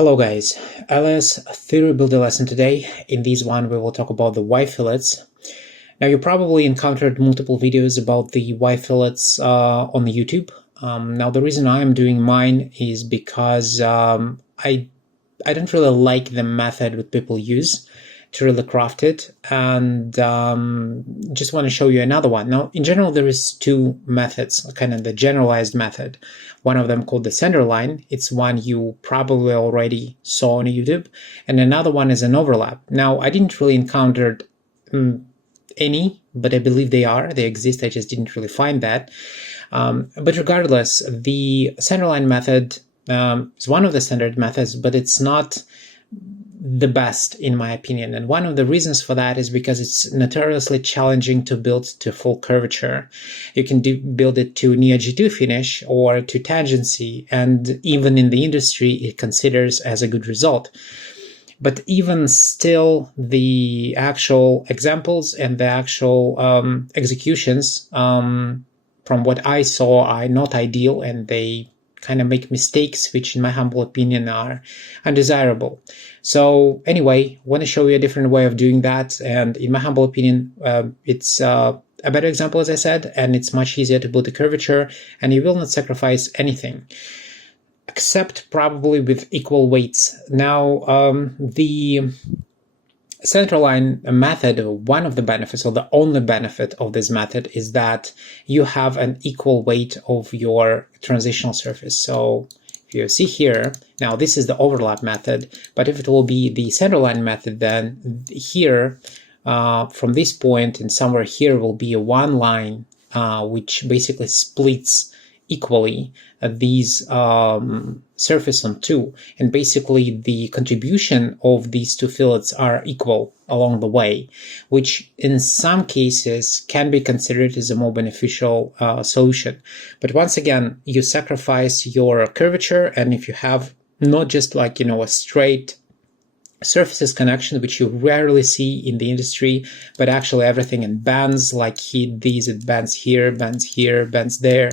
Hello guys, Alias theory builder lesson today. In this one we will talk about the Y-fillets. Now you probably encountered multiple videos about the Y-fillets on YouTube. Now the reason I am doing mine is because I don't really like the method that people use to really craft it, and just want to show you another one. Now, in general, there is two methods, kind of the generalized method. One of them called the center line. It's one you probably already saw on YouTube, and another one is an overlap. Now, I didn't really encounter any, but I believe they exist. I just didn't really find that. But regardless, the center line method is one of the standard methods, but it's not the best in my opinion. And one of the reasons for that is because it's notoriously challenging to build to full curvature. You can build it to near G2 finish or to tangency, and even in the industry it considers as a good result. But even still, the actual examples and the actual executions from what I saw are not ideal, and they kind of make mistakes which in my humble opinion are undesirable. So anyway, I want to show you a different way of doing that, and in my humble opinion it's a better example, as I said, and it's much easier to build a curvature, and you will not sacrifice anything except probably with equal weights. Now the central line method, one of the benefits, or the only benefit of this method, is that you have an equal weight of your transitional surface. So if you see here, now this is the overlap method, but if it will be the center line method, then here from this point and somewhere here will be a one line which basically splits equally these surface on two, and basically the contribution of these two fillets are equal along the way, which in some cases can be considered as a more beneficial solution. But once again, you sacrifice your curvature, and if you have not just like, a straight surfaces connection, which you rarely see in the industry, but actually everything in bands, like these, it bends here, bends there,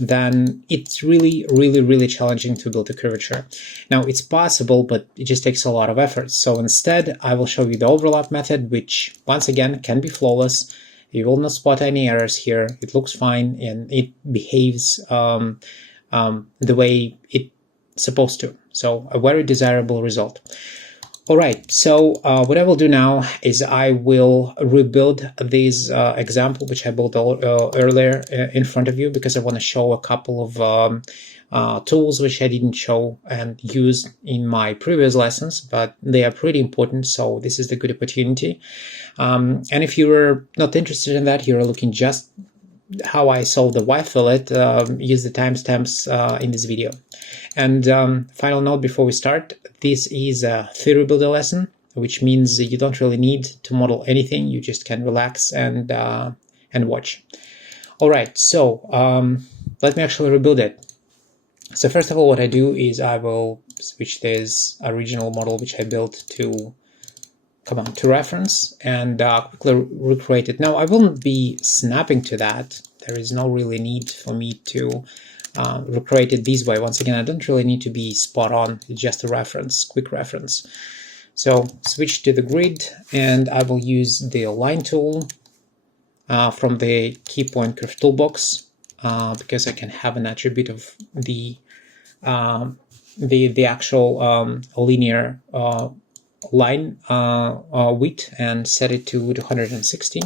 then it's really challenging to build a curvature. Now, it's possible, but it just takes a lot of effort. So instead, I will show you the overlap method, which once again can be flawless. You will not spot any errors here. It looks fine, and it behaves the way it's supposed to. So a very desirable result. All right, so what I will do now is I will rebuild this example, which I built earlier in front of you, because I want to show a couple of tools which I didn't show and use in my previous lessons, but they are pretty important, so this is the good opportunity. And if you're not interested in that, you're looking just how I solve the Y-fillet, use the timestamps in this video. And final note before we start, this is a theory builder lesson, which means you don't really need to model anything. You just can relax and watch. All right, so let me actually rebuild it. So first of all, what I do is I will switch this original model which I built to reference, and quickly recreate it. Now, I won't be snapping to that. There is no really need for me to recreate it this way. Once again, I don't really need to be spot on, it's just a reference, quick reference. So switch to the grid, and I will use the line tool from the key point curve toolbox, because I can have an attribute of the actual linear line width, and set it to 260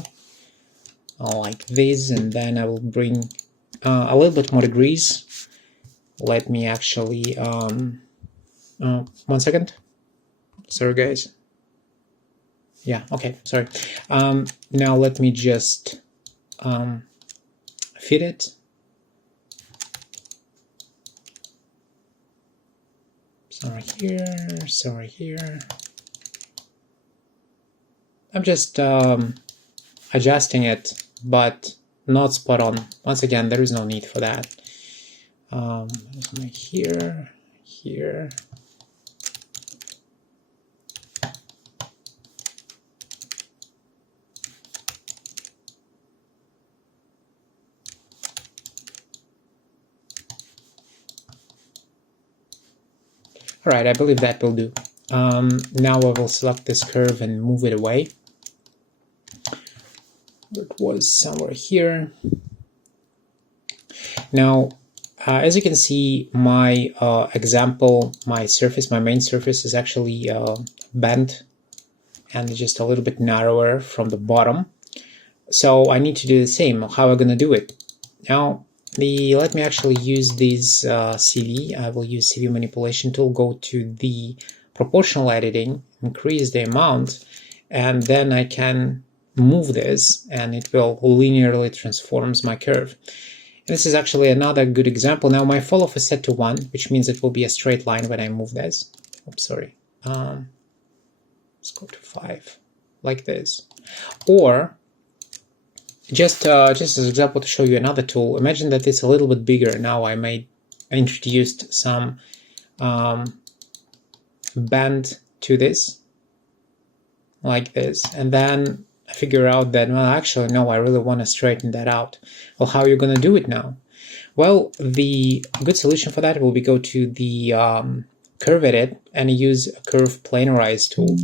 like this, and then I will bring a little bit more degrees. Let me actually 1 second, sorry guys. Yeah, okay, sorry. Now let me just fit it. Sorry here. I'm just adjusting it, but not spot on. Once again, there is no need for that. Here. All right, I believe that will do. Now I will select this curve and move it away. It was somewhere here. Now, as you can see, my example, my main surface is actually bent and just a little bit narrower from the bottom. So I need to do the same. How am I going to do it? Now, let me actually use this CV. I will use CV manipulation tool, go to the proportional editing, increase the amount, and then I can move this and it will linearly transforms my curve. And this is actually another good example. Now my fall off is set to 1, which means it will be a straight line when I move this. Oops, sorry. Let's go to 5, like this. Or just as an example to show you another tool, imagine that it's a little bit bigger. Now I introduced some bend to this, like this, and then I figure out that, well, actually, no, I really want to straighten that out. Well, how are you going to do it now? Well, the good solution for that will be go to the curve edit and use a curve planarize tool.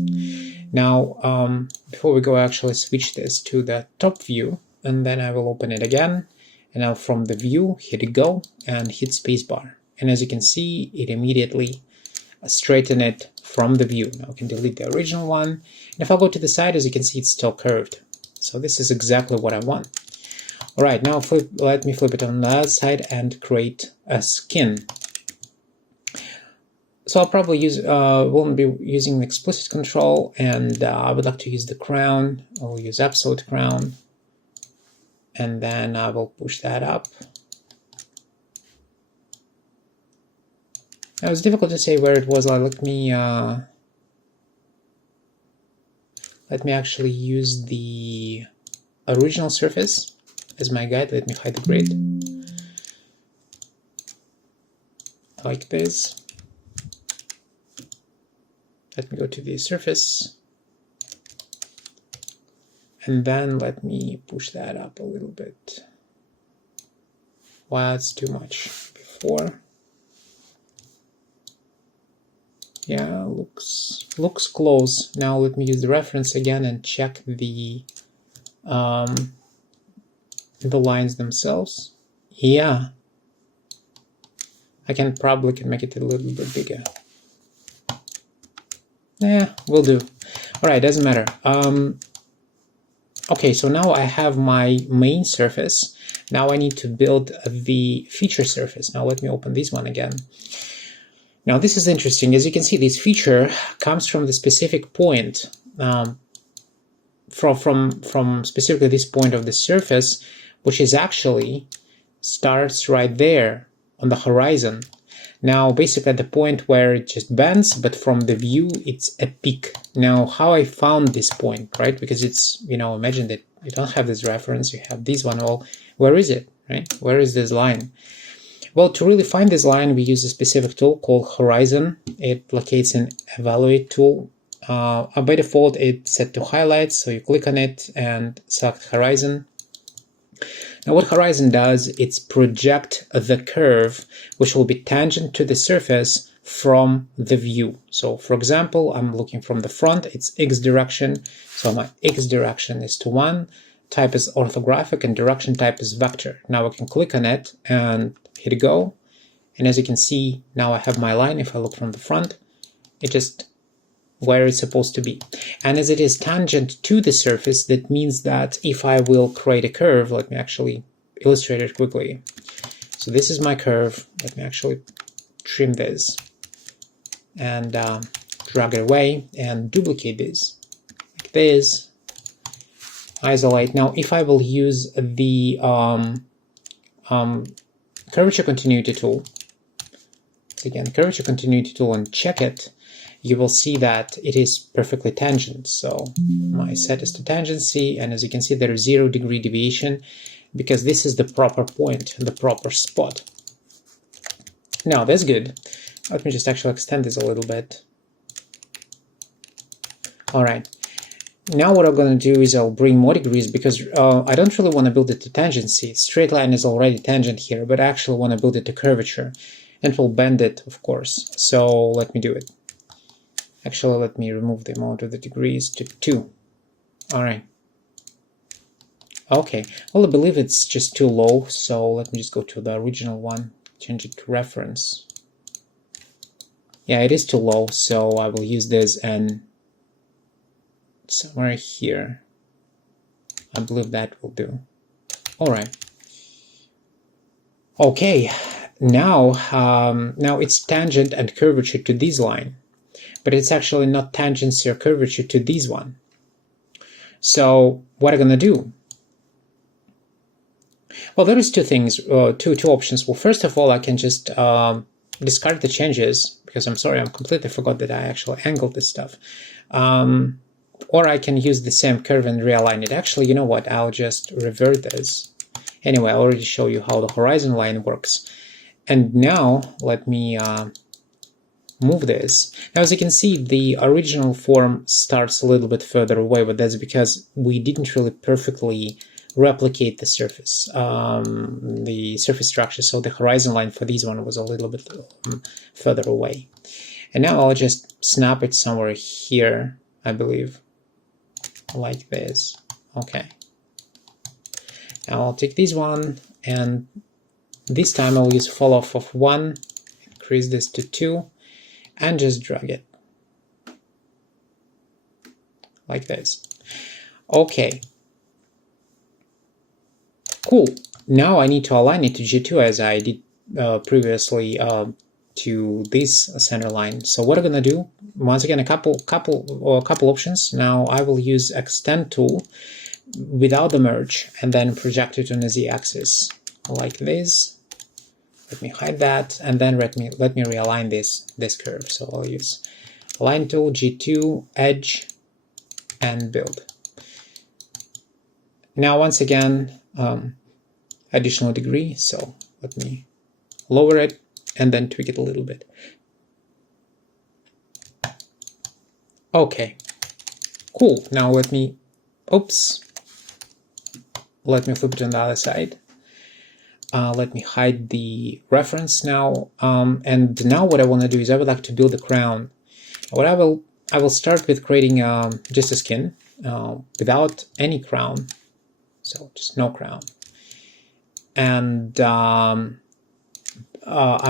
Now, before we go, actually switch this to the top view, and then I will open it again. And now from the view, hit go and hit spacebar. And as you can see, it immediately straighten it from the view. Now I can delete the original one. And if I go to the side, as you can see, it's still curved. So this is exactly what I want. All right, now let me flip it on the other side and create a skin. So I'll probably won't be using the explicit control, and I would like to use the crown. I'll use absolute crown, and then I will push that up. Now it's difficult to say where it was. Let me actually use the original surface as my guide. Let me hide the grid, like this. Let me go to the surface, and then let me push that up a little bit. Wow, it's too much before. Yeah, looks close. Now let me use the reference again and check the lines themselves. Yeah, I probably can make it a little bit bigger. Yeah, will do. All right, doesn't matter. Okay, so now I have my main surface. Now I need to build the feature surface. Now let me open this one again. Now this is interesting. As you can see, this feature comes from the specific point, from specifically this point of the surface, which is actually starts right there on the horizon. Now basically at the point where it just bends, but from the view it's a peak. Now how I found this point, right? Because it's, imagine that you don't have this reference, you have this one. Well, where is it, right? Where is this line? Well, to really find this line, we use a specific tool called Horizon. It locates an evaluate tool. By default, it's set to highlight, so you click on it and select Horizon. Now what Horizon does, it's project the curve, which will be tangent to the surface from the view. So for example, I'm looking from the front, it's X direction. So my X direction is to 1, type is orthographic, and direction type is vector. Now I can click on it and hit go. And as you can see, now I have my line. If I look from the front, it just where it's supposed to be. And as it is tangent to the surface, that means that if I will create a curve, let me actually illustrate it quickly. So this is my curve. Let me actually trim this and drag it away and duplicate this like this. Isolate. Now if I will use the curvature continuity tool, again, curvature continuity tool, and check it, you will see that it is perfectly tangent. So my set is to tangency, and as you can see, there is 0 degree deviation because this is the proper point, the proper spot. Now that's good. Let me just actually extend this a little bit. All right. Now what I'm going to do is I'll bring more degrees because I don't really want to build it to tangency. Straight line is already tangent here, but I actually want to build it to curvature. and it will bend it, of course. So let me do it. Actually, let me remove the amount of the degrees to 2. All right. Okay, well, I believe it's just too low, so let me just go to the original one, change it to reference. Yeah, it is too low, so I will use this and somewhere here. I believe that will do. All right. Okay, now it's tangent and curvature to this line, but it's actually not tangency or curvature to this one. So what I'm gonna do? Well, there is two things, two options. Well, first of all, I can just discard the changes, because I'm sorry, I completely forgot that I actually angled this stuff. Or I can use the same curve and realign it. Actually, you know what? I'll just revert this. Anyway, I already show you how the horizon line works. And now let me move this. Now, as you can see, the original form starts a little bit further away, but that's because we didn't really perfectly replicate the surface structure. So the horizon line for this one was a little bit further away. And now I'll just snap it somewhere here, I believe, like this. Okay. Now I'll take this one, and this time I'll use fall off of 1, increase this to 2, and just drag it like this. Okay. Cool. Now I need to align it to G2 as I did previously to this center line. So what I'm gonna do, once again, a couple options. Now I will use extend tool without the merge and then project it on the z-axis like this. Let me hide that, and then let me realign this curve. So I'll use align tool, G2, edge, and build. Now once again, additional degree, so let me lower it and then tweak it a little bit. Okay, cool. Now let me flip it on the other side. Let me hide the reference now, and now what I want to do is I would like to build a crown. What I will start with creating just a skin without any crown, so just no crown, and I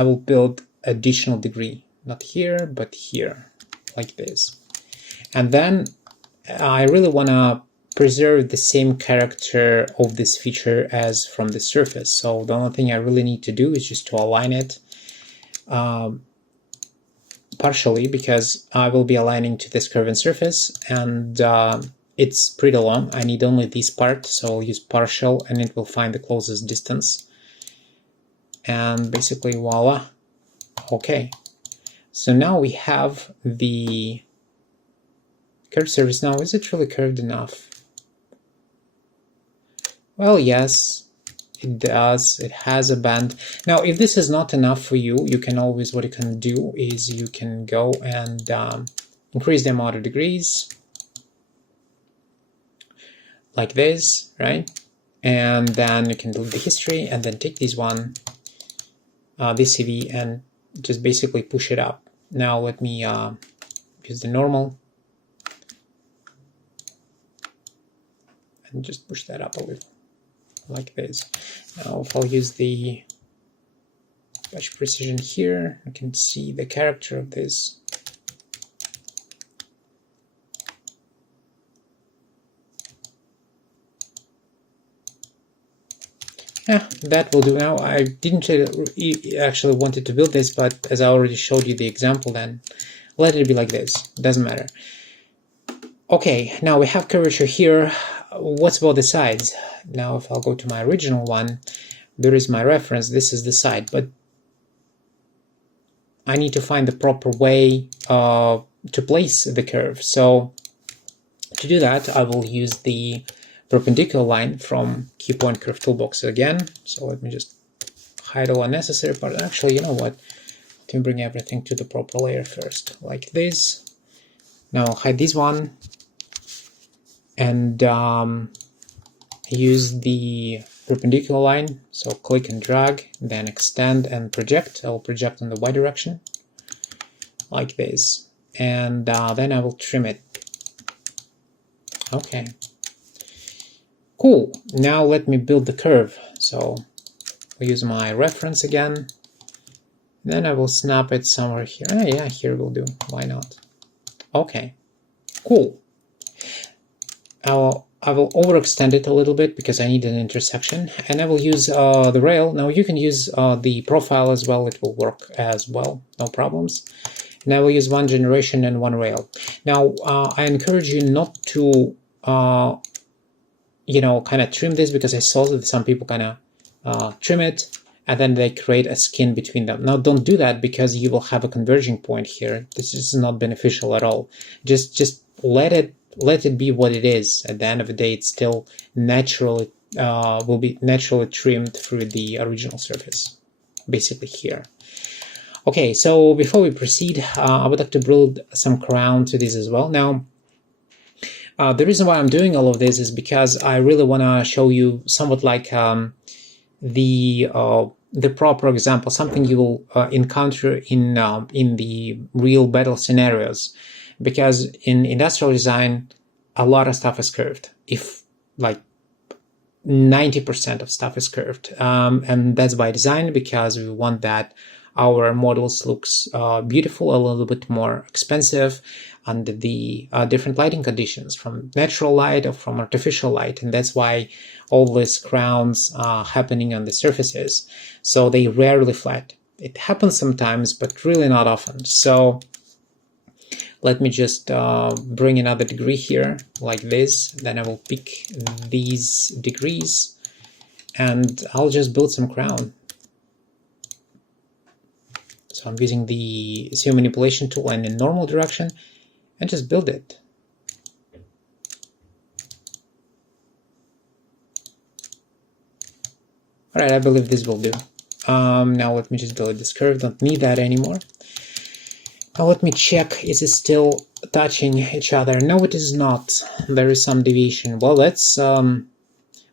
will build additional degree, not here but here, like this. And then I really want to preserve the same character of this feature as from the surface. So the only thing I really need to do is just to align it partially, because I will be aligning to this curved surface, and it's pretty long. I need only this part, so I'll use partial and it will find the closest distance. And basically, voila. Okay. So now we have the curved surface. Now, is it really curved enough? Well, yes, it does. It has a bend. Now, if this is not enough for you, you can always, what you can do is you can go and increase the amount of degrees like this, right? And then you can do the history and then take this one, this CV, and just basically push it up. Now let me use the normal and just push that up a little, like this. Now if I'll use the touch precision here, you can see the character of this. Yeah, that will do. Now, I didn't actually wanted to build this, but as I already showed you the example, then let it be like this. Doesn't matter. Okay, now we have curvature here. What's about the sides? Now, if I'll go to my original one, there is my reference. This is the side, but I need to find the proper way to place the curve. So to do that, I will use the perpendicular line from Key Point Curve Toolbox again. So let me just hide all unnecessary part. Actually, you know what? Let me bring everything to the proper layer first, like this. Now I'll hide this one and use the perpendicular line. So click and drag, then extend and project. I'll project in the Y direction, like this. And then I will trim it. Okay. Cool. Now let me build the curve. So I'll use my reference again. Then I will snap it somewhere here. Yeah, here will do. Why not? Okay. Cool. I will overextend it a little bit because I need an intersection, and I will use the rail. Now you can use the profile as well, it will work as well, no problems. And I will use one generation and one rail. Now I encourage you not to you know, kind of trim this, because I saw that some people kind of trim it and then they create a skin between them. Now don't do that, because you will have a converging point here. This is not beneficial at all. Just let it be what it is. At the end of the day, it's still naturally will be naturally trimmed through the original surface, basically here. Okay, so before we proceed, I would like to build some crown to this as well. Now, the reason why I'm doing all of this is because I really want to show you somewhat like the proper example, something you will encounter in the real battle scenarios. Because in industrial design, a lot of stuff is curved. If like 90% of stuff is curved, and that's by design, because we want that our models looks beautiful, a little bit more expensive under the different lighting conditions, from natural light or from artificial light, and that's why all these crowns are happening on the surfaces. So they rarely flat. It happens sometimes, but really not often. So let me just bring another degree here, like this. Then I will pick these degrees, and I'll just build some crown. So I'm using the SEO manipulation tool and in normal direction, and just build it. All right, I believe this will do. Now let me just delete this curve. Don't need that anymore. Now let me check, is it still touching each other? No, it is not. There is some deviation. Well, that's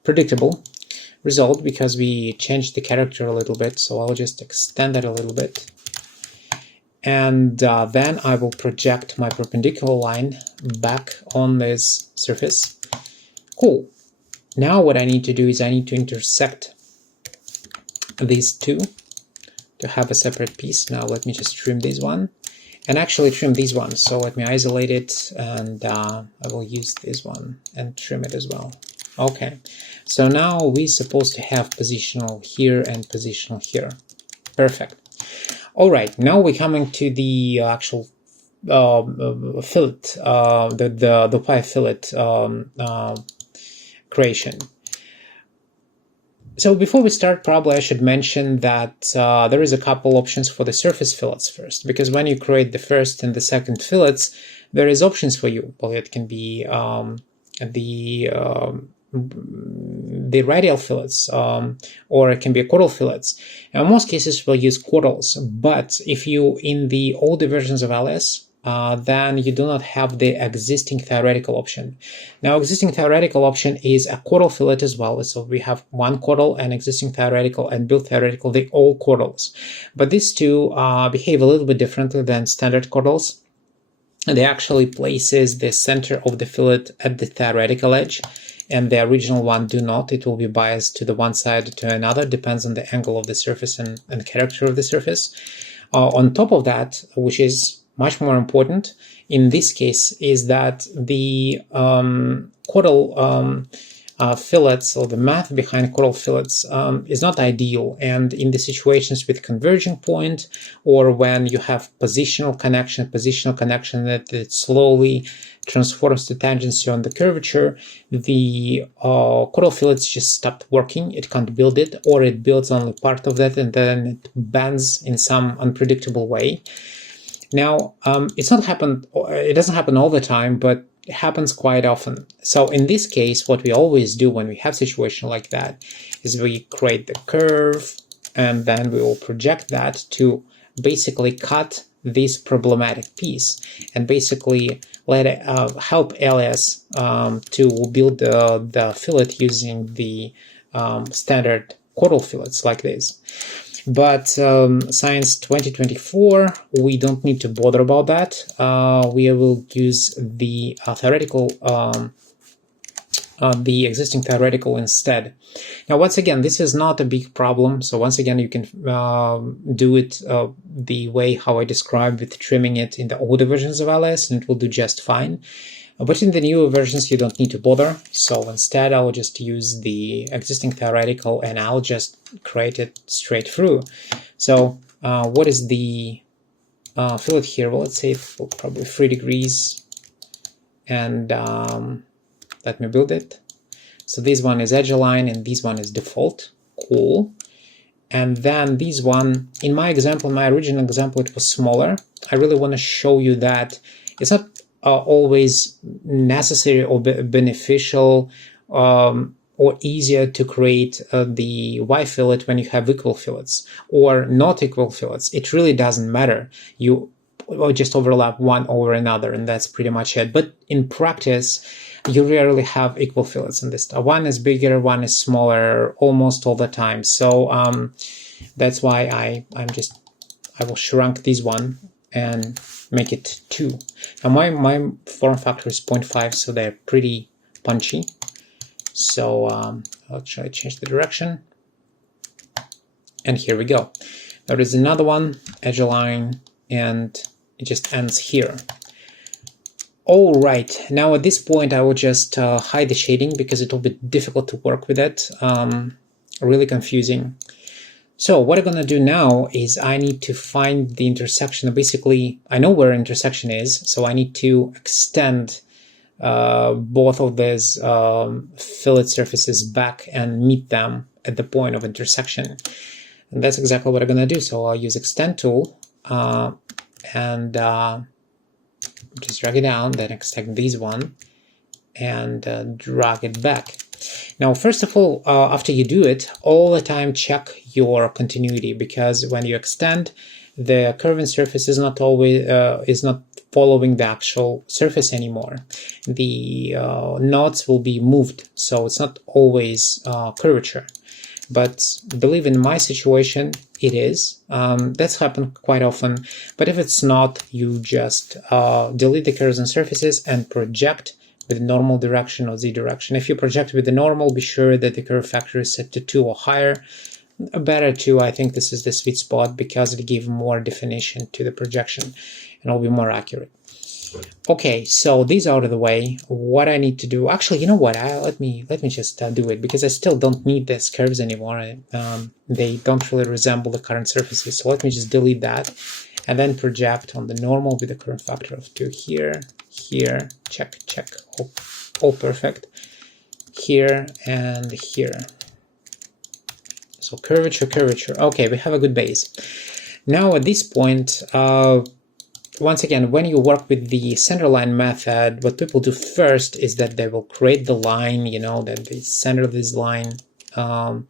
predictable result, because we changed the character a little bit. So I'll just extend that a little bit. And then I will project my perpendicular line back on this surface. Cool. Now what I need to do is I need to intersect these two to have a separate piece. Now let me just trim this one, and actually trim these ones. So let me isolate it, and I will use this one and trim it as well. Okay, so now we're supposed to have positional here and positional here. Perfect. All right, now we're coming to the actual fillet, the Y-fillet creation. So before we start, probably I should mention that there is a couple options for the surface fillets first, because when you create the first and the second fillets, there is options for you. Well, it can be the radial fillets, or it can be chordal fillets. Now, in most cases, we'll use chordals, but if you in the older versions of Alias, then you do not have the existing theoretical option. Now, existing theoretical option is a chordal fillet as well. So we have one chordal and existing theoretical and built theoretical, they all chordals. But these two behave a little bit differently than standard chordals. They actually places the center of the fillet at the theoretical edge, and the original one do not. It will be biased to the one side or to another, depends on the angle of the surface and character of the surface. On top of that, which is much more important in this case, is that the chordal fillets, or the math behind chordal fillets, is not ideal. And in the situations with converging point, or when you have positional connection that it slowly transforms to tangency on the curvature, the chordal fillets just stop working. It can't build it, or it builds only part of that and then it bends in some unpredictable way. Now, it doesn't happen all the time, but it happens quite often. So in this case, what we always do when we have a situation like that is we create the curve, and then we will project that to basically cut this problematic piece, and basically let it help Alias to build the fillet using the standard Chordal fillets like this. But Science 2024, we don't need to bother about that. We will use the theoretical, the existing theoretical instead. Now, once again, this is not a big problem. So once again, you can do it the way how I described, with trimming it in the older versions of Alias, and it will do just fine. But in the newer versions, you don't need to bother. So instead, I will just use the existing theoretical and I'll just create it straight through. So what is the fillet here? Well, let's say for probably 3 degrees. And let me build it. So this one is edge align and this one is default. Cool. And then this one, in my example, my original example, it was smaller. I really want to show you that it's not always necessary or beneficial or easier to create the Y-fillet when you have equal fillets or not equal fillets. It really doesn't matter. You just overlap one over another, and that's pretty much it. But in practice, you rarely have equal fillets in this. One is bigger, one is smaller, almost all the time. So that's why I will shrunk this one and make it 2. Now my form factor is 0.5, so they're pretty punchy. So I'll try to change the direction. And here we go. There is another one, edge align, and it just ends here. All right, now at this point I will just hide the shading because it will be difficult to work with it, really confusing. So what I'm going to do now is I need to find the intersection. Basically, I know where intersection is, so I need to extend both of these fillet surfaces back and meet them at the point of intersection. And that's exactly what I'm going to do. So I'll use extend tool and just drag it down, then extend this one and drag it back. Now, first of all, after you do it, all the time check your continuity, because when you extend, the curving surface is not always following the actual surface anymore. The knots will be moved, so it's not always curvature. But believe in my situation, it is. That's happened quite often. But if it's not, you just delete the curves and surfaces and project with normal direction or Z direction. If you project with the normal, be sure that the curve factor is set to 2 or higher. Better 2, I think this is the sweet spot because it gives more definition to the projection and it'll be more accurate. Okay, so these are out of the way. What I need to do, actually, you know what? Let me just do it, because I still don't need these curves anymore. They don't really resemble the current surfaces. So let me just delete that and then project on the normal with the curve factor of 2 here, here, check, check, all perfect. Here and here. So curvature, curvature. Okay, we have a good base. Now at this point, once again, when you work with the centerline method, what people do first is that they will create the line, you know, that they center this line, kind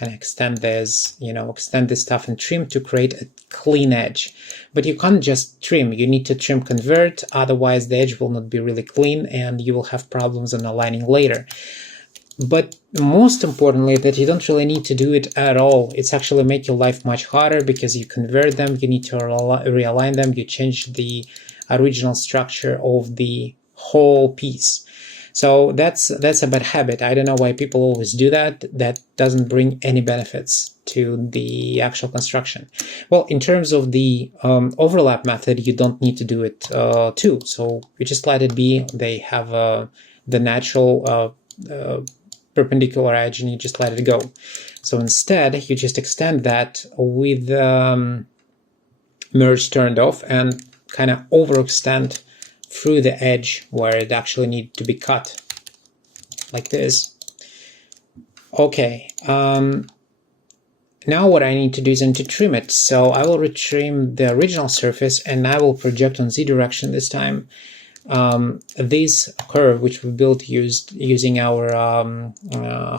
of extend this, you know, extend this stuff and trim to create a clean edge. But you can't just trim, you need to trim convert, otherwise the edge will not be really clean and you will have problems on aligning later. But most importantly, that you don't really need to do it at all. It's actually make your life much harder because you convert them, you need to realign them, you change the original structure of the whole piece. So that's a bad habit. I don't know why people always do that. That doesn't bring any benefits to the actual construction. Well, in terms of the overlap method, you don't need to do it too. So you just let it be. They have the natural perpendicular edge and you just let it go. So instead, you just extend that with merge turned off and kind of overextend through the edge where it actually needs to be cut, like this. Okay, now what I need to do is I need to trim it. So I will retrim the original surface and I will project on Z direction this time. This curve which we built using our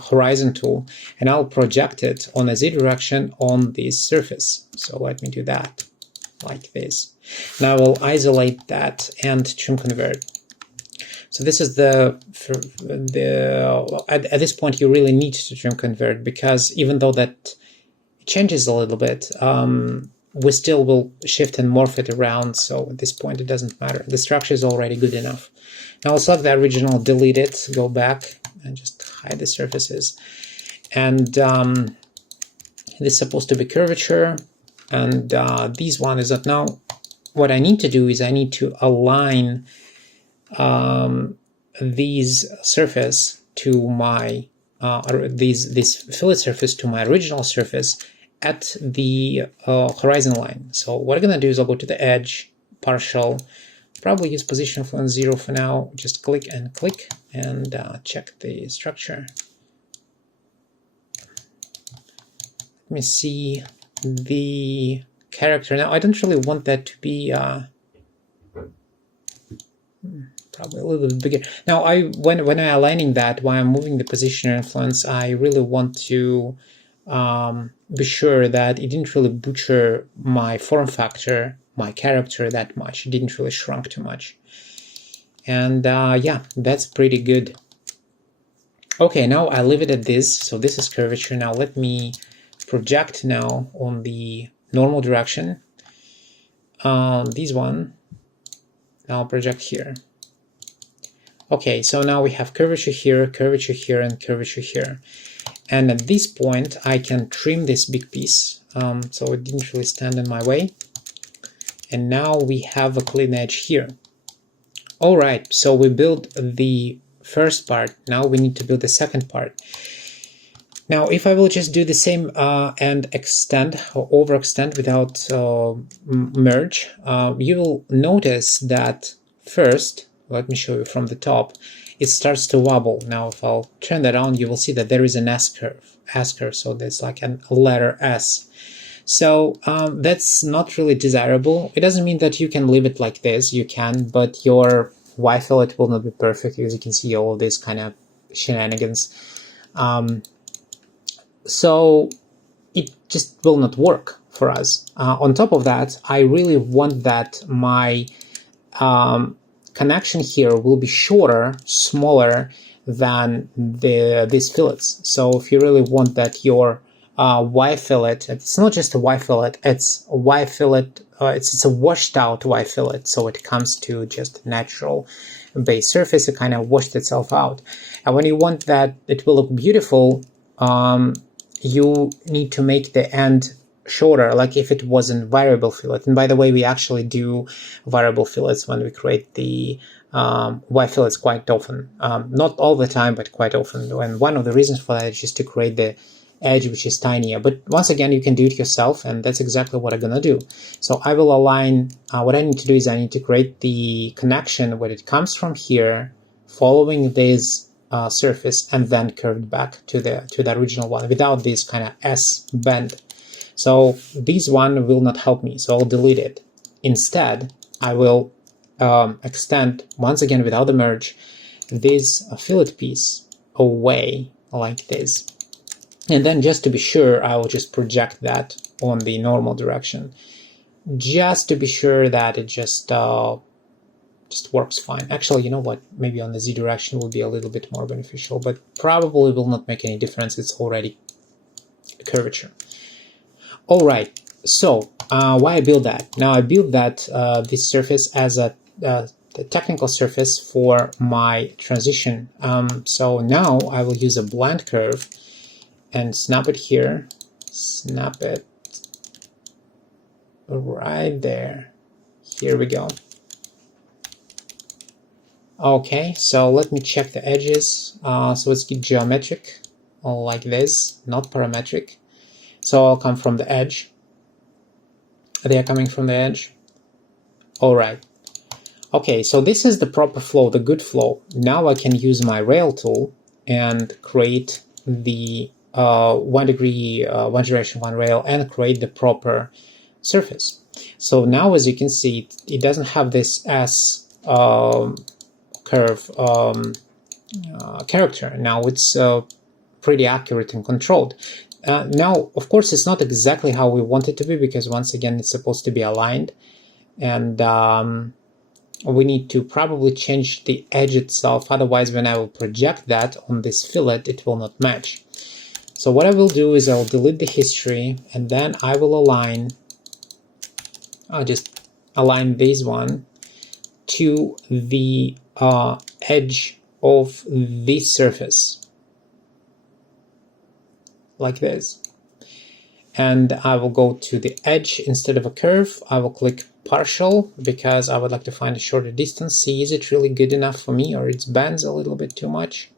horizon tool, and I'll project it on a Z direction on this surface. So let me do that like this. Now I will isolate that and trim convert. So this is at this point you really need to trim convert, because even though that changes a little bit, we still will shift and morph it around. So at this point it doesn't matter. The structure is already good enough. Now I'll select the original, delete it, go back and just hide the surfaces. And this is supposed to be curvature, and this one is not. Now what I need to do is I need to align these surface to my this fillet surface to my original surface at the horizon line. So what I'm gonna do is I'll go to the edge, partial, probably use position influence 0 for now, just click and check the structure. Let me see the character. Now I don't really want that to be probably a little bit bigger. Now when I'm aligning that, while I'm moving the position influence, I really want to be sure that it didn't really butcher my form factor, my character that much. It didn't really shrunk too much. And yeah, that's pretty good. Okay, now I leave it at this. So this is curvature. Now let me project now on the normal direction. This one, now project here. Okay, so now we have curvature here, and curvature here. And at this point, I can trim this big piece, so it didn't really stand in my way. And now we have a clean edge here. All right, so we built the first part. Now we need to build the second part. Now, if I will just do the same and extend or overextend without merge, you will notice that first, let me show you from the top, it starts to wobble. Now, if I'll turn that on, you will see that there is an S curve, so there's like a letter S. So that's not really desirable. It doesn't mean that you can leave it like this. You can, but your Y-fillet will not be perfect, because you can see all of these kind of shenanigans. So it just will not work for us. On top of that, I really want that my connection here will be shorter, smaller than these fillets. So if you really want that your Y-fillet, it's not just a Y-fillet, it's a Y-fillet, it's a washed out Y-fillet, so it comes to just natural base surface, it kind of washed itself out. And when you want that it will look beautiful, you need to make the end shorter, like if it wasn't variable fillet. And by the way, we actually do variable fillets when we create the Y-fillets quite often. Not all the time, but quite often. And one of the reasons for that is just to create the edge which is tinier. But once again, you can do it yourself, and that's exactly what I'm gonna do. So I will align, what I need to do is I need to create the connection where it comes from here, following this surface, and then curved back to the original one without this kind of S bend. So this one will not help me, so I'll delete it. Instead, I will extend, once again without the merge, this fillet piece away like this. And then just to be sure, I will just project that on the normal direction, just to be sure that it just works fine. Actually, you know what? Maybe on the Z direction will be a little bit more beneficial, but probably will not make any difference. It's already a curvature. All right. So why I build that? Now I build that this surface as a the technical surface for my transition. So now I will use a blend curve and snap it here, snap it right there. Here we go. Okay, so let me check the edges. So it's geometric, like this, not parametric. So I'll come from the edge. They are coming from the edge. All right. Okay, so this is the proper flow, the good flow. Now I can use my rail tool and create the 1 degree, 1 direction, 1 rail, and create the proper surface. So now, as you can see, it doesn't have this S curve character. Now it's pretty accurate and controlled. Now, of course, it's not exactly how we want it to be, because once again, it's supposed to be aligned. And we need to probably change the edge itself, otherwise when I will project that on this fillet, it will not match. So what I will do is I'll delete the history, and then I will I'll just align this one to the edge of this surface, like this. And I will go to the edge instead of a curve. I will click partial because I would like to find a shorter distance. See, is it really good enough for me, or it bends a little bit too much?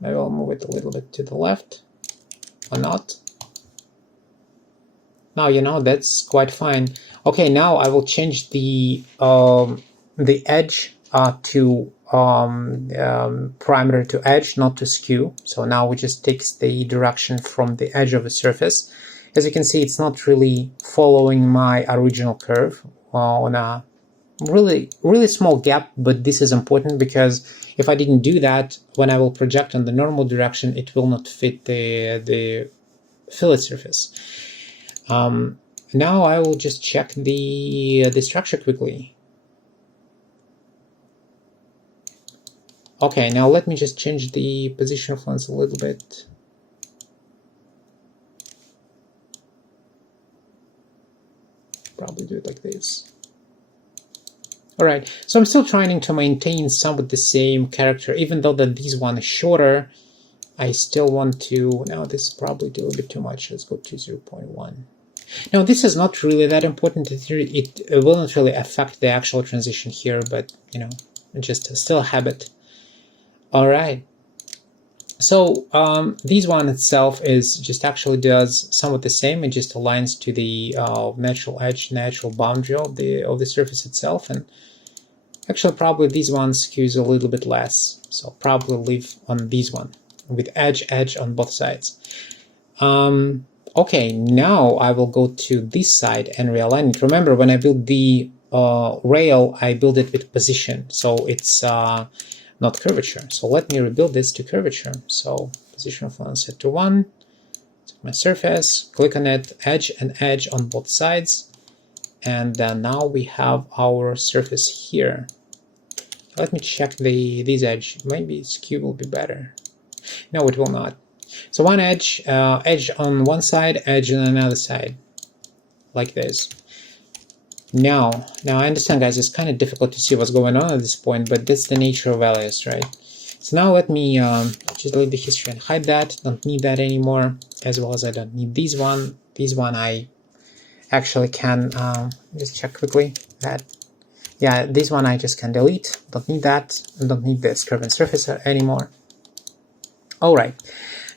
Maybe I'll move it a little bit to the left, or not. Now, you know, that's quite fine. Okay, now I will change the edge to parameter to edge, not to skew. So now it just takes the direction from the edge of the surface. As you can see, it's not really following my original curve on a really small gap, but this is important because if I didn't do that, when I will project on the normal direction, it will not fit the fillet surface. Now I will just check the structure quickly. Okay, now let me just change the position of lens a little bit. Probably do it like this. Alright, so I'm still trying to maintain somewhat the same character, even though that this one is shorter. I still want to, now this is probably a little bit too much. Let's go to 0.1. Now this is not really that important. It will not really affect the actual transition here, but you know, just still a habit. Alright, so this one itself is just actually does somewhat the same. It just aligns to the natural edge, natural boundary of the surface itself, and actually probably this one skews a little bit less. So probably leave on this one with edge on both sides. Okay, now I will go to this side and realign it. Remember, when I build the rail, I build it with position, so it's not curvature. So let me rebuild this to curvature. So position of lens set to 1, set my surface, click on it, edge and edge on both sides, and then now we have our surface here. Let me check this edge. Maybe skew will be better. No, it will not. So one edge, edge on one side, edge on another side, like this. Now I understand, guys, it's kind of difficult to see what's going on at this point, but that's the nature of Alias, right? So now let me just delete the history and hide that. Don't need that anymore, as well as I don't need this one. This one I actually can just check quickly that, yeah, this one I just can delete. Don't need that, and don't need this curve and surface anymore. All right,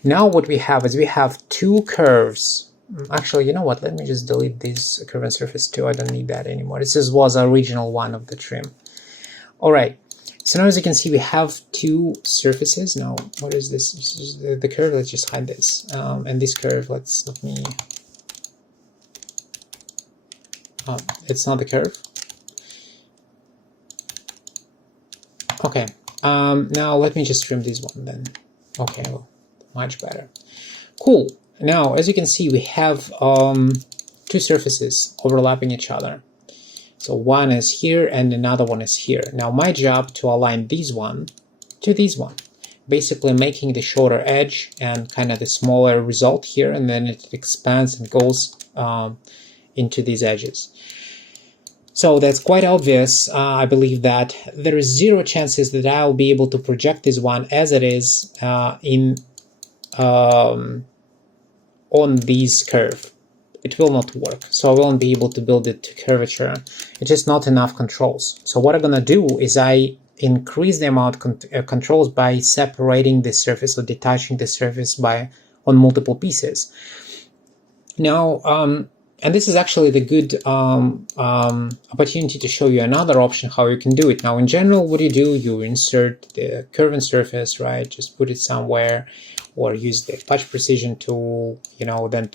now what we have is we have two curves. Actually, you know what? Let me just delete this curve and surface too. I don't need that anymore. This was the original one of the trim. All right. So now, as you can see, we have two surfaces. Now, what is this? This is the curve. Let's just hide this. And this curve, let me. It's not the curve. Okay. Now let me just trim this one then. Okay. Well, much better. Cool. Now, as you can see, we have two surfaces overlapping each other. So one is here and another one is here. Now, my job to align this one to this one, basically making the shorter edge and kind of the smaller result here, and then it expands and goes into these edges. So that's quite obvious. I believe that there is zero chances that I'll be able to project this one as it is on this curve. It will not work, so I won't be able to build it to curvature. It's just not enough controls. So what I'm gonna do is I increase the amount of controls by separating the surface or detaching the surface on multiple pieces. Now, and this is actually the good opportunity to show you another option how you can do it. Now, in general, what you do, you insert the curve and surface, right? Just put it somewhere, or use the touch precision tool, you know, then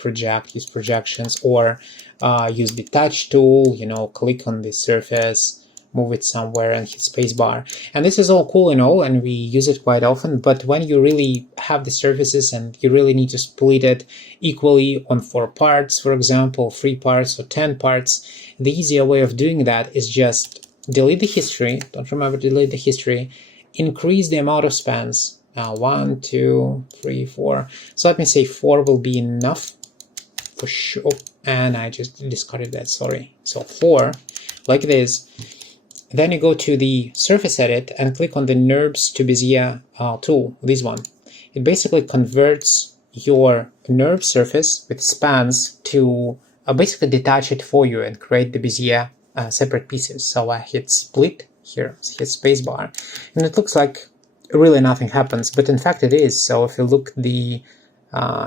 use projections, or use the touch tool, you know, click on the surface, move it somewhere and hit spacebar. And this is all cool and all, and we use it quite often, but when you really have the surfaces and you really need to split it equally on 4 parts, for example, 3 parts or 10 parts, the easier way of doing that is just delete the history. Don't remember to delete the history. Increase the amount of spans. 1, 2, 3, 4. So let me say 4 will be enough for sure. And I just discarded that, sorry. So 4, like this. Then you go to the surface edit and click on the NURBS to Bezier tool, this one. It basically converts your NURB surface with spans to basically detach it for you and create the Bezier separate pieces. So I hit split here, hit spacebar, and it looks like really nothing happens, but in fact it is. So if you look the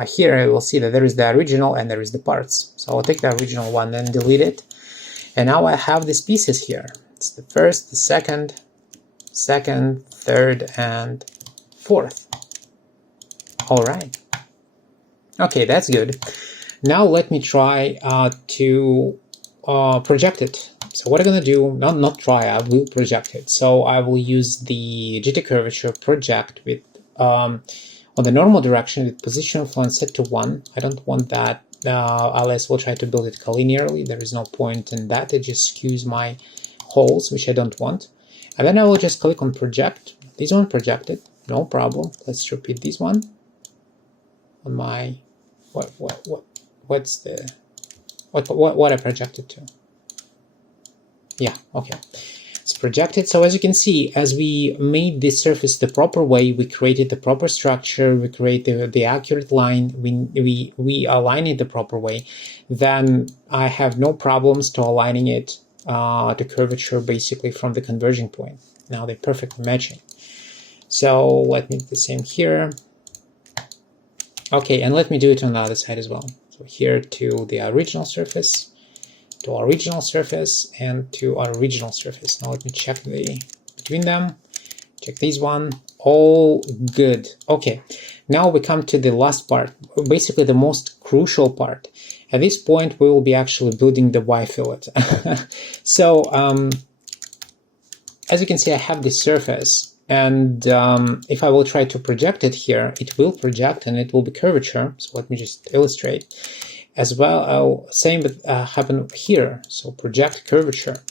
here, you will see that there is the original and there is the parts. So I'll take the original one and delete it. And now I have these pieces here. It's the first, the second, third, and fourth. All right. Okay, that's good. Now let me try to project it. So what I'm gonna do, not try, I will project it. So I will use the GT curvature project with on the normal direction with position flow set to 1. I don't want that. Alias will try to build it collinearly. There is no point in that. It just skews my holes, which I don't want. And then I will just click on project. This one projected, no problem. Let's repeat this one on my what I projected to. Yeah, okay. It's projected. So as you can see, as we made this surface the proper way, we created the proper structure, we created the accurate line, we align it the proper way, then I have no problems to aligning it to curvature basically from the converging point. Now they're perfectly matching. So let me do the same here. Okay, and let me do it on the other side as well. So here to the original surface, to our original surface, and to our original surface. Now let me check the between them. Check this one. All good. Okay, now we come to the last part, basically the most crucial part. At this point, we will be actually building the Y-fillet. So as you can see, I have this surface, and if I will try to project it here, it will project and it will be curvature. So let me just illustrate. As well, same happen here. So project curvature.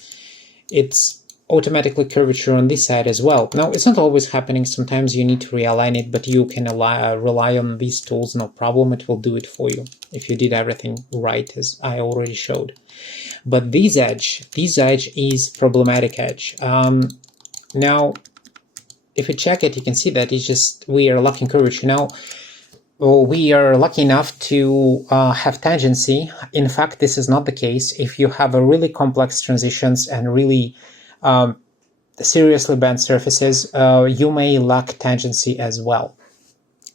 It's automatically curvature on this side as well. Now, it's not always happening. Sometimes you need to realign it, but you can rely on these tools, no problem. It will do it for you if you did everything right, as I already showed. But this edge is problematic edge. Now, if you check it, you can see that it's just, we are lacking curvature. Now, we are lucky enough to have tangency. In fact, this is not the case. If you have a really complex transitions and really seriously bent surfaces, you may lack tangency as well.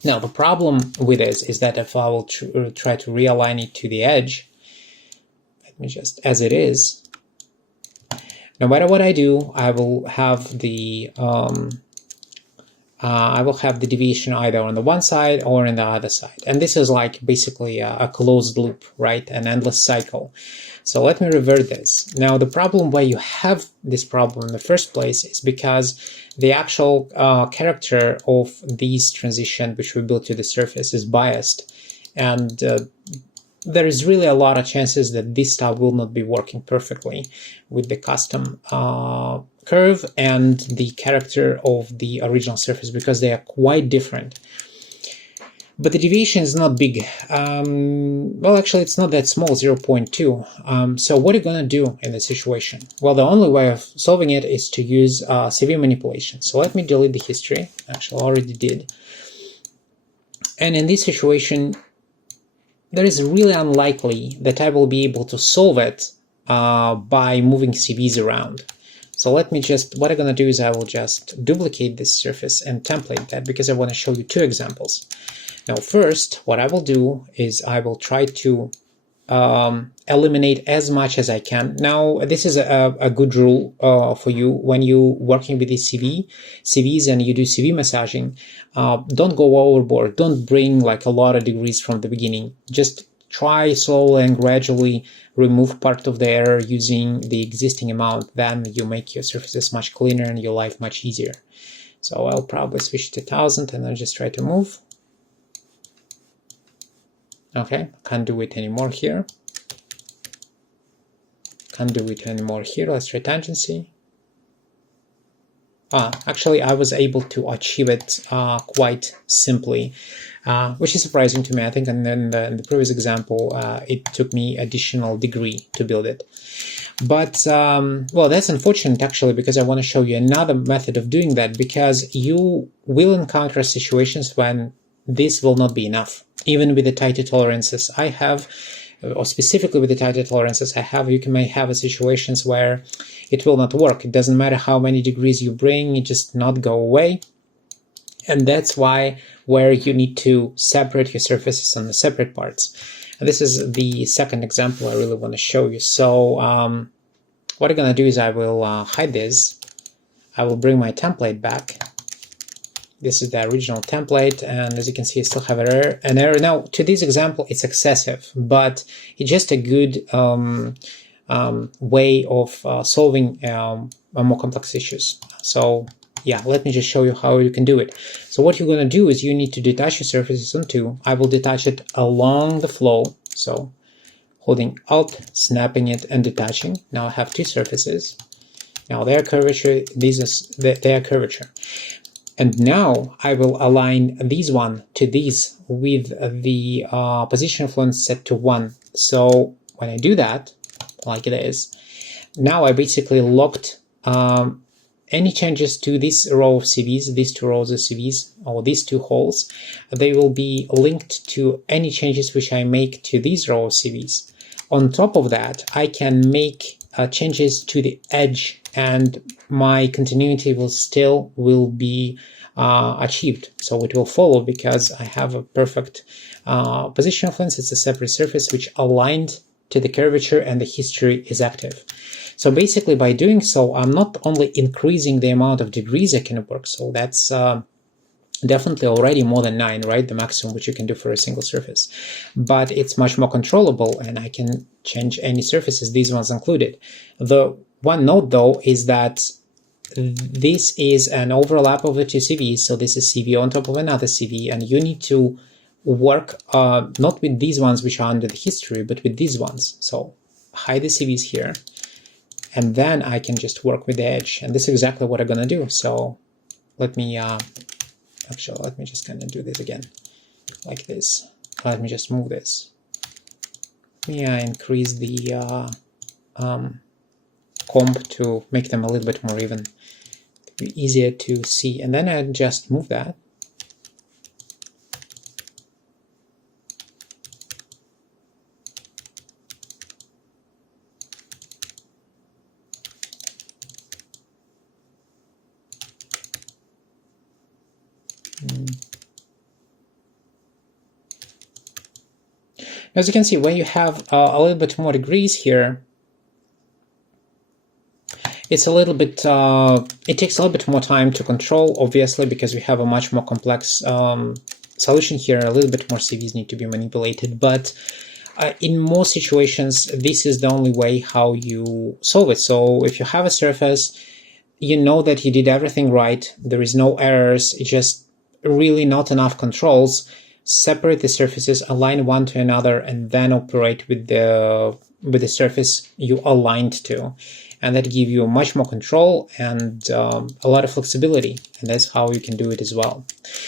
Now, the problem with this is that if I will try to realign it to the edge, let me just, as it is, no matter what I do, I will have the deviation either on the one side or on the other side. And this is like basically a closed loop, right? An endless cycle. So let me revert this. Now, the problem why you have this problem in the first place is because the actual character of these transition, which we built to the surface, is biased. And there is really a lot of chances that this stuff will not be working perfectly with the custom curve and the character of the original surface, because they are quite different. But the deviation is not big. Well, actually, it's not that small, 0.2. So what are you going to do in this situation? Well, the only way of solving it is to use CV manipulation. So let me delete the history. Actually, I already did. And in this situation, there is really unlikely that I will be able to solve it by moving CVs around. So let me just, what I'm going to do is I will just duplicate this surface and template that, because I want to show you two examples. Now, first, what I will do is I will try to eliminate as much as I can. Now, this is a good rule for you when you're working with these CVs and you do CV massaging. Don't go overboard. Don't bring like a lot of degrees from the beginning. Just try slowly and gradually remove part of the error using the existing amount. Then you make your surfaces much cleaner and your life much easier. So I'll probably switch to 1000 and I'll just try to move. Okay, can't do it anymore here. Can't do it anymore here. Let's try tangency. Actually, I was able to achieve it quite simply, which is surprising to me. I think in the previous example, it took me additional degree to build it. But, well, that's unfortunate, actually, because I want to show you another method of doing that, because you will encounter situations when this will not be enough. Even with the tighter tolerances I have, or specifically with the tighter tolerances I have, you may have situations where it will not work. It doesn't matter how many degrees you bring, it just not go away. And that's why where you need to separate your surfaces on the separate parts. And this is the second example I really want to show you. So what I'm going to do is I will hide this. I will bring my template back. This is the original template, and as you can see, I still have an error. Now, to this example, it's excessive, but it's just a good way of solving more complex issues. So yeah, let me just show you how you can do it. So what you're going to do is you need to detach your surfaces on two. I will detach it along the flow. So holding Alt, snapping it, and detaching. Now I have two surfaces. Now their curvature, their curvature. And now I will align these one to these with the position influence set to 1. So when I do that, like it is, now I basically locked any changes to this row of CVs, these two rows of CVs, or these two holes. They will be linked to any changes which I make to these row of CVs. On top of that, I can make changes to the edge, and my continuity will be achieved. So it will follow because I have a perfect position influence. It's a separate surface which aligned to the curvature, and the history is active. So basically, by doing so, I'm not only increasing the amount of degrees I can work, so that's definitely already more than 9, right? The maximum which you can do for a single surface. But it's much more controllable, and I can change any surfaces, these ones included. The one note, though, is that this is an overlap of the two CVs, so this is CV on top of another CV, and you need to work not with these ones which are under the history, but with these ones. So hide the CVs here, and then I can just work with the edge, and this is exactly what I'm gonna do. So let me actually, let me just kind of do this again, like this. Let me just move this. Yeah, increase the comb to make them a little bit more even, to be easier to see. And then I just move that. As you can see, when you have a little bit more degrees here, it's a little bit, it takes a little bit more time to control, obviously, because we have a much more complex solution here. A little bit more CVs need to be manipulated, but in most situations, this is the only way how you solve it. So if you have a surface, you know that you did everything right, there is no errors, it's just really not enough controls. Separate the surfaces, align one to another, and then operate with the surface you aligned to, and that gives you much more control and a lot of flexibility, and that's how you can do it as well.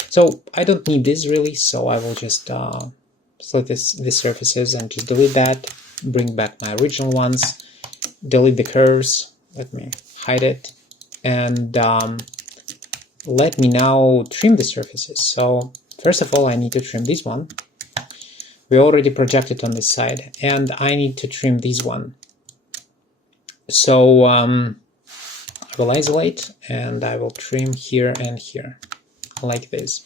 So I don't need this really, so I will just select these surfaces and just delete that, bring back my original ones, delete the curves, let me hide it, and let me now trim the surfaces. So first of all, I need to trim this one. We already projected on this side, and I need to trim this one. So I will isolate, and I will trim here and here, like this.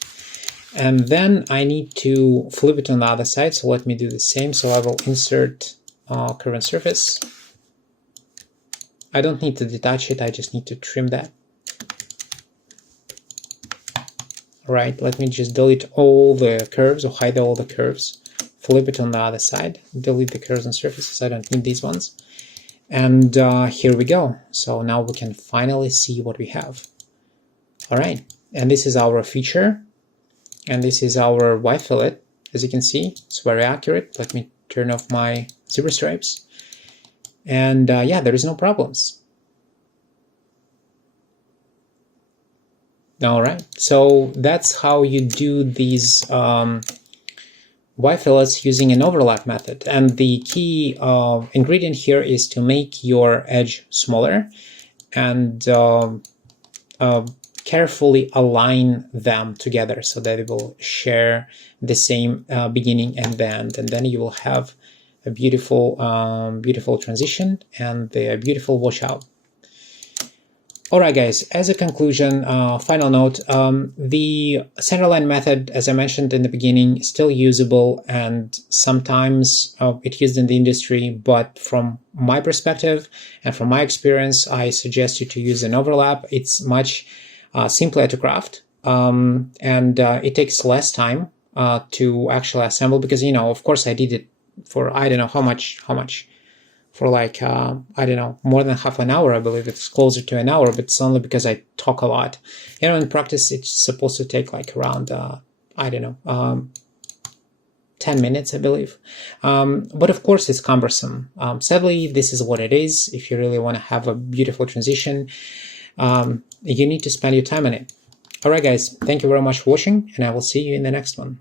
And then I need to flip it on the other side, so let me do the same. So I will insert current surface. I don't need to detach it, I just need to trim that. Right, let me just delete all the curves, or hide all the curves, flip it on the other side, delete the curves and surfaces, I don't need these ones. And here we go. So now we can finally see what we have. All right, and this is our feature, and this is our Y-fillet. As you can see, it's very accurate. Let me turn off my zebra stripes. And yeah, there is no problems. All right, so that's how you do these Y-fillets using an overlap method. And the key ingredient here is to make your edge smaller and carefully align them together so that it will share the same beginning and the end, and then you will have a beautiful beautiful transition and a beautiful washout. Alright guys, as a conclusion, final note, the centerline method, as I mentioned in the beginning, is still usable, and sometimes it's used in the industry, but from my perspective and from my experience, I suggest you to use an overlap. It's much simpler to craft, and it takes less time to actually assemble, because, you know, of course I did it for, I don't know how much, for like, I don't know, more than half an hour. I believe it's closer to an hour, but it's only because I talk a lot. You know, in practice, it's supposed to take like around, I don't know, 10 minutes, I believe. But of course, it's cumbersome. Sadly, this is what it is. If you really want to have a beautiful transition, you need to spend your time on it. All right, guys, thank you very much for watching, and I will see you in the next one.